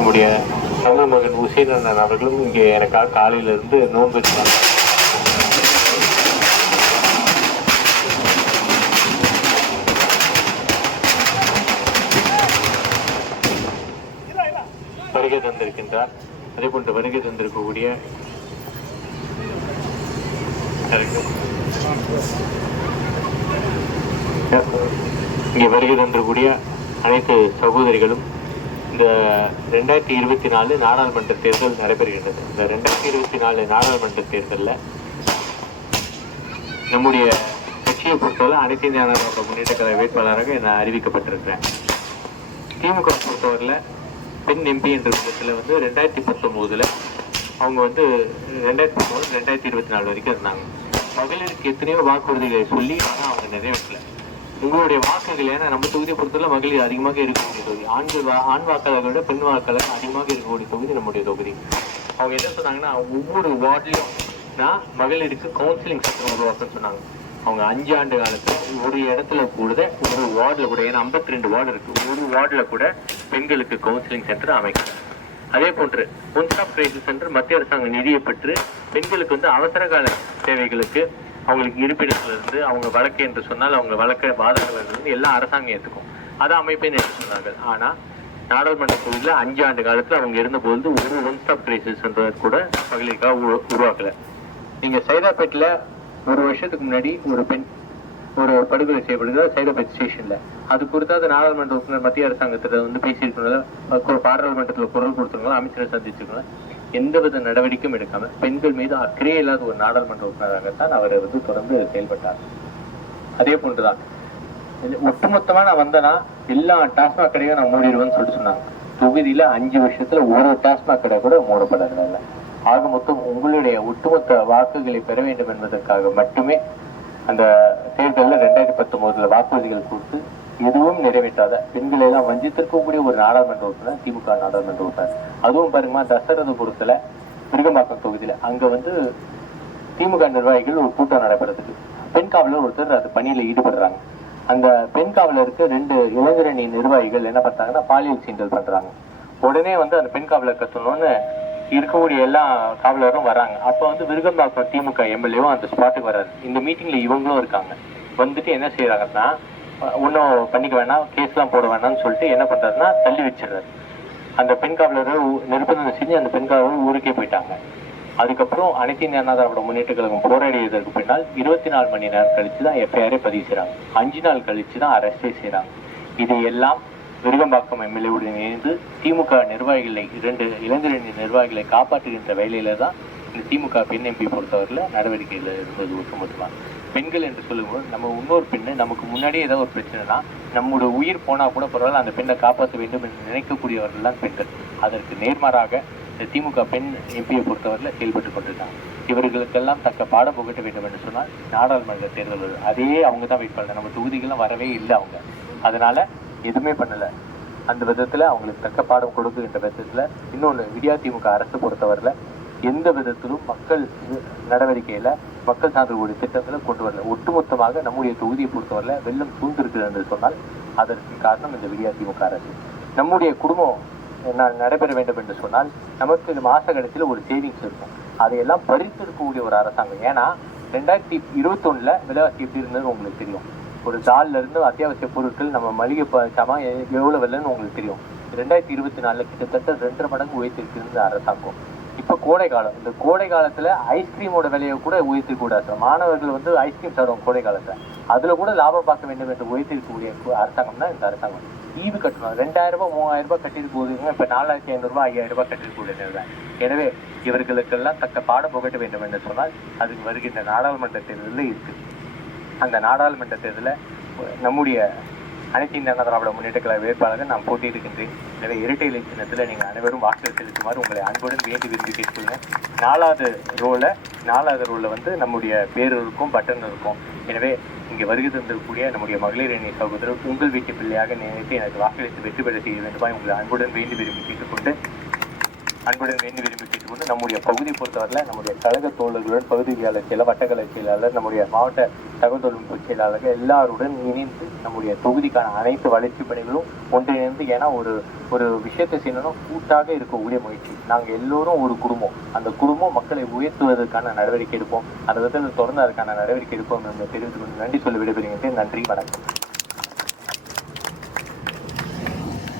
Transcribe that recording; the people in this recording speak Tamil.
நம்முடைய தமிழ் மகன் உசேன் அண்ணன் அவர்களும் இங்கே எனக்காக காலையிலிருந்து நோன்பு வருகை தந்திருக்கின்றார். அதே போன்று வருகை தந்திருக்கக்கூடிய இங்கே வருகை தந்திருக்கக்கூடிய அனைத்து சகோதரிகளும் இந்த ரெண்டாயிரத்தி இருபத்தி நாலு நாடாளுமன்ற தேர்தல் நடைபெறுகின்றது. இந்த ரெண்டாயிரத்தி இருபத்தி நாலு நாடாளுமன்ற தேர்தலில் நம்முடைய கட்சியை பொறுத்தவரை அனைத்து இந்திய முன்னேற்ற கழக வேட்பாளராக நான் அறிவிக்கப்பட்டிருக்கிறேன். திமுக பொறுத்தவரையில் பெண் எம்பி என்ற விதத்தில் வந்து ரெண்டாயிரத்தி பத்தொம்போதில் அவங்க வந்து ரெண்டாயிரத்தி பத்தொம்போது ரெண்டாயிரத்தி இருபத்தி நாலு வரைக்கும் இருந்தாங்க. மகளிருக்கு எத்தனையோ வாக்குறுதிகளை சொல்லி ஆனால் அவங்க நிறைவேற்றலை. உங்களுடைய வாக்குகள் ஏன்னா நம்ம தொகுதியை பொறுத்தவரை மகளிர் அதிகமாக இருக்கக்கூடிய தொகுதி. ஆண்கள் வா- ஆண் வாக்காளர்களை விட பெண் வாக்காளர்கள் அதிகமாக இருக்கக்கூடிய தொகுதி நம்முடைய தொகுதி. அவங்க என்ன சொன்னாங்கன்னா ஒவ்வொரு வார்ட்லையும் நான் மகளிருக்கு கவுன்சிலிங் சென்டர் உருவாக்கன்னு சொன்னாங்க. அவங்க அஞ்சு ஆண்டு காலத்தில் ஒரு இடத்துல கூட ஒரு வார்டில் கூட ஏன்னா 52 ரெண்டு வார்டு இருக்கு. ஒரு வார்டில் கூட பெண்களுக்கு கவுன்சிலிங் சென்டர் அமைக்கும் அதே போன்று ஒன்ஸ் ஆஃப் கிரைசிஸ் சென்டர் மத்திய அரசாங்கம் நிதியை பெற்று பெண்களுக்கு வந்து அவசர கால சேவைகளுக்கு அவங்களுக்கு இருப்பிடத்திலிருந்து அவங்க வழக்கு என்று சொன்னால் அவங்க வழக்க வாதங்கள் இருந்து எல்லாம் அரசாங்கம் ஏற்றுக்கும் அதை அமைப்பேன் என்று சொன்னார்கள். ஆனா நாடாளுமன்ற தொகுதியில் அஞ்சு ஆண்டு காலத்துல அவங்க இருந்தபோது ஒரு ஒன் ஸ்டாப் கிரைசிஸ்ன்றது கூட மகளிருக்காக உரு- உருவாக்கலை. நீங்க சைதாப்பேட்டில் ஒரு வருஷத்துக்கு முன்னாடி ஒரு பெண் ஒரு படுகொலை செய்யப்படுகிறது சைதாபேட் ஸ்டேஷன்ல. அது குறித்து அது நாடாளுமன்ற உறுப்பினர் மத்திய அரசாங்கத்துல வந்து பேசியிருக்கணும் பாராளுமன்றத்தில் குரல் கொடுத்துருக்கோம் அமைச்சரை சந்திச்சிருக்கோம் எந்தவித நடவடிக்கையும் எடுக்காம பெண்கள் மீது அக்கறையே இல்லாத ஒரு நாடாளுமன்ற உறுப்பினராகத்தான் அவர் வந்து தொடர்ந்து செயல்பட்டார். அதே போன்றுதான். இது ஒட்டுமொத்தமா நான் வந்தேன்னா எல்லா டாஸ்மாக் கடையும் நான் மூடிடுவேன்னு சொல்லிட்டு சொன்னாங்க. தொகுதியில அஞ்சு வருஷத்துல ஒரு டாஸ்மாக் கடை கூட மூடப்படல ஆக மொத்தம் உங்களுடைய ஒட்டுமொத்த வாக்குகளை பெற வேண்டும் என்பதற்காக மட்டுமே அந்த தேர்தலில் ரெண்டாயிரத்தி பத்தொன்பதுல வாக்குறுதிகள் கொடுத்து எதுவும் நிறைவேற்றாத பெண்களை எல்லாம் வஞ்சித்திருக்கக்கூடிய ஒரு நாடாளுமன்ற உறுப்பினர் திமுக நாடாளுமன்ற உறுப்பினர் அதுவும் பாருங்கம்மா தசரதபுரத்துல விருகம்பாக்கம் தொகுதியில. அங்க வந்து திமுக நிர்வாகிகள் ஒரு கூட்டம் நடைபெறதுக்கு பெண் காவலர் ஒருத்தர் அது பணியில ஈடுபடுறாங்க. அந்த பெண் காவலருக்கு ரெண்டு இளைஞரணி நிர்வாகிகள் என்ன பண்றாங்கன்னா பாலியல் சீண்டல் பண்றாங்க. உடனே வந்து அந்த பெண் காவலர் கத்தணும்னு இருக்கக்கூடிய எல்லா காவலரும் வராங்க. அப்ப வந்து விருகம்பாக்கம் திமுக எம்எல்ஏவும் அந்த ஸ்பாட்டுக்கு வராது இந்த மீட்டிங்ல இவங்களும் இருக்காங்க. வந்துட்டு என்ன செய்யறாங்கன்னா ஒன்றும் பண்ணிக்க வேணாம் கேஸ்லாம் போட வேணாம்னு சொல்லிட்டு என்ன பண்ணுறாருன்னா தள்ளி வச்சிடுறாரு. அந்த பெண் காவலர் நிர்பந்தம் செஞ்சு அந்த பெண் காவலர் ஊருக்கே போயிட்டாங்க. அதுக்கப்புறம் அனைத்து இந்திய அண்ணா திராவிட முன்னேற்ற கழகம் போராடியதற்கு பின்னால் இருபத்தி நாலு மணி நேரம் கழிச்சு தான் எஃப்ஐஆரே பதிவு செய்கிறாங்க அஞ்சு நாள் கழிச்சு தான் அரெஸ்டே செய்கிறாங்க இது எல்லாம் விருகம்பாக்கம் எம்எல்ஏவுடன் இணைந்து திமுக நிர்வாகிகளை இரண்டு இளைஞரணி நிர்வாகிகளை காப்பாற்றுகின்ற வேலையில தான் இந்த திமுக பெண் எம்பி பொறுத்தவரையில் நடவடிக்கையில் இருந்தது ஒட்டுமொத்தமாக பெண்கள் என்று சொல்லும்போது நம்ம இன்னொரு பெண்ணு நமக்கு முன்னாடியே ஏதாவது ஒரு பிரச்சனைனா நம்மளோட உயிர் போனால் கூட பரவாயில்ல அந்த பெண்ணை காப்பாற்ற வேண்டும் என்று நினைக்கக்கூடியவர்கள் தான் பெண்கள். அதற்கு நேர்மாறாக இந்த திமுக பெண் எம்பியை பொறுத்தவரையில் செயல்பட்டு கொண்டிருக்காங்க. இவர்களுக்கெல்லாம் தக்க பாடம் புகட்ட வேண்டும் என்று சொன்னால் நாடாளுமன்ற தேர்தல் வருது அதே அவங்க தான் வெயிட் பண்ணல. நம்ம தொகுதிகள்லாம் வரவே இல்லை அவங்க. அதனால எதுவுமே பண்ணலை. அந்த விதத்தில் அவங்களுக்கு தக்க பாடம் கொடுக்குன்ற விதத்தில் இன்னொன்று விடியா திமுக அரசு பொறுத்தவரையில் எந்த விதத்திலும் மக்கள் நடவடிக்கையில மக்கள் சார்ந்த திட்டங்களை கொண்டு வரல. ஒட்டுமொத்தமாக நம்முடைய தொகுதியை பொறுத்தவரையில வெள்ளம் சூழ்ந்திருக்கிறது என்று சொன்னால் அதற்கு காரணம் இந்த விடியா திமுக அரசு. நம்முடைய குடும்பம் நடைபெற வேண்டும் என்று சொன்னால் நமக்கு இந்த மாச கடைசியில ஒரு சேவிங்ஸ் இருக்கும். அதையெல்லாம் பறித்திருக்கக்கூடிய ஒரு அரசாங்கம். ஏன்னா ரெண்டாயிரத்தி இருபத்தொன்னில் விலைவாசி எப்படி இருந்தது உங்களுக்கு தெரியும். ஒரு தால்ல இருந்து அத்தியாவசிய பொருட்கள் நம்ம மளிகை ப- சாமான் எவ்வளோ எவ்வளவு விலைன்னு உங்களுக்கு தெரியும். ரெண்டாயிரத்தி இருபத்தி நாலுல கிட்டத்தட்ட ரெண்டரை மடங்கு உயர்த்திருக்கு அரசாங்கம். இப்போ கோடை காலம். இந்த கோடை காலத்துல ஐஸ்கிரீமோட விலையை கூட உயர்த்தி கூடாது. மாணவர்கள் வந்து ஐஸ்கிரீம் சாப்பிடுவோம் கோடை காலத்துல. அதுல கூட லாபம் பார்க்க வேண்டும் என்று உயர்த்திருக்கக்கூடிய அரசாங்கம் தான் இந்த அரசாங்கம். ஈவு கட்டணும். ரெண்டாயிரம் ரூபாய் மூவாயிரம் ரூபாய் கட்டிட்டு போகுதுங்க இப்ப நாலாயிரத்தி ஐநூறு ரூபாய் ஐயாயிரம் ரூபாய் கட்டிருக்கூடிய எனவே இவர்களுக்கெல்லாம் தக்க பாடம் புகட்ட வேண்டும் என்று சொன்னால் அதுக்கு வருகின்ற நாடாளுமன்ற தேர்தலில் இருக்கு. அந்த நாடாளுமன்ற தேர்தலில் நம்முடைய அனைத்து இந்திய அண்ணா திராவிட முன்னேற்ற கழக வேட்பாளர்கள் நாம் போட்டியிடுகின்றேன். எனவே இரட்டை இலை சின்னத்தில் நீங்கள் அனைவரும் வாக்கு செலுத்துமாறு உங்களை அன்புடன் வேண்டி விரும்பி கேட்கிறேன் நாலாவது ரோல நாலாவது ரோல வந்து நம்முடைய பேர் இருக்கும் பட்டன் இருக்கும் எனவே இங்கே வருகை தந்திருக்கக்கூடிய நம்முடைய மகளிர் அணி சகோதரர் உங்கள் வீட்டு பிள்ளையாக நினைத்து எனக்கு வாக்களித்து வெற்றி பெற செய்ய வேண்டுமா உங்களை அன்புடன் வேண்டி விரும்பி கேட்டுக்கொண்டு அன்புடன் வேண்டி விரும்பி கேட்டுக்கொண்டு நம்முடைய பகுதியை பொறுத்தவரையில் நம்முடைய கழக தோழர்களுடன் பகுதி செயலர் வட்டக்கலை செயலாளர் நம்முடைய மாவட்ட தகவல் தொழில்நுட்ப செயலாளர்கள் எல்லாருடன் இணைந்து நம்முடைய தொகுதிக்கான அனைத்து வளர்ச்சி பணிகளும் ஒன்றிணைந்து ஏன்னா ஒரு ஒரு விஷயத்தை செய்யணும்னா கூட்டாக இருக்கக்கூடிய முயற்சி. நாங்கள் எல்லோரும் ஒரு குடும்பம். அந்த குடும்பம் மக்களை உயர்த்துவதற்கான நடவடிக்கை எடுப்போம். அந்த விதத்தில் தொடர்ந்து அதற்கான நடவடிக்கை எடுப்போம் என்று தெரிவித்துக் கொண்டு நன்றி சொல்லி விடைபெறுகின்றேன் நன்றி வணக்கம்.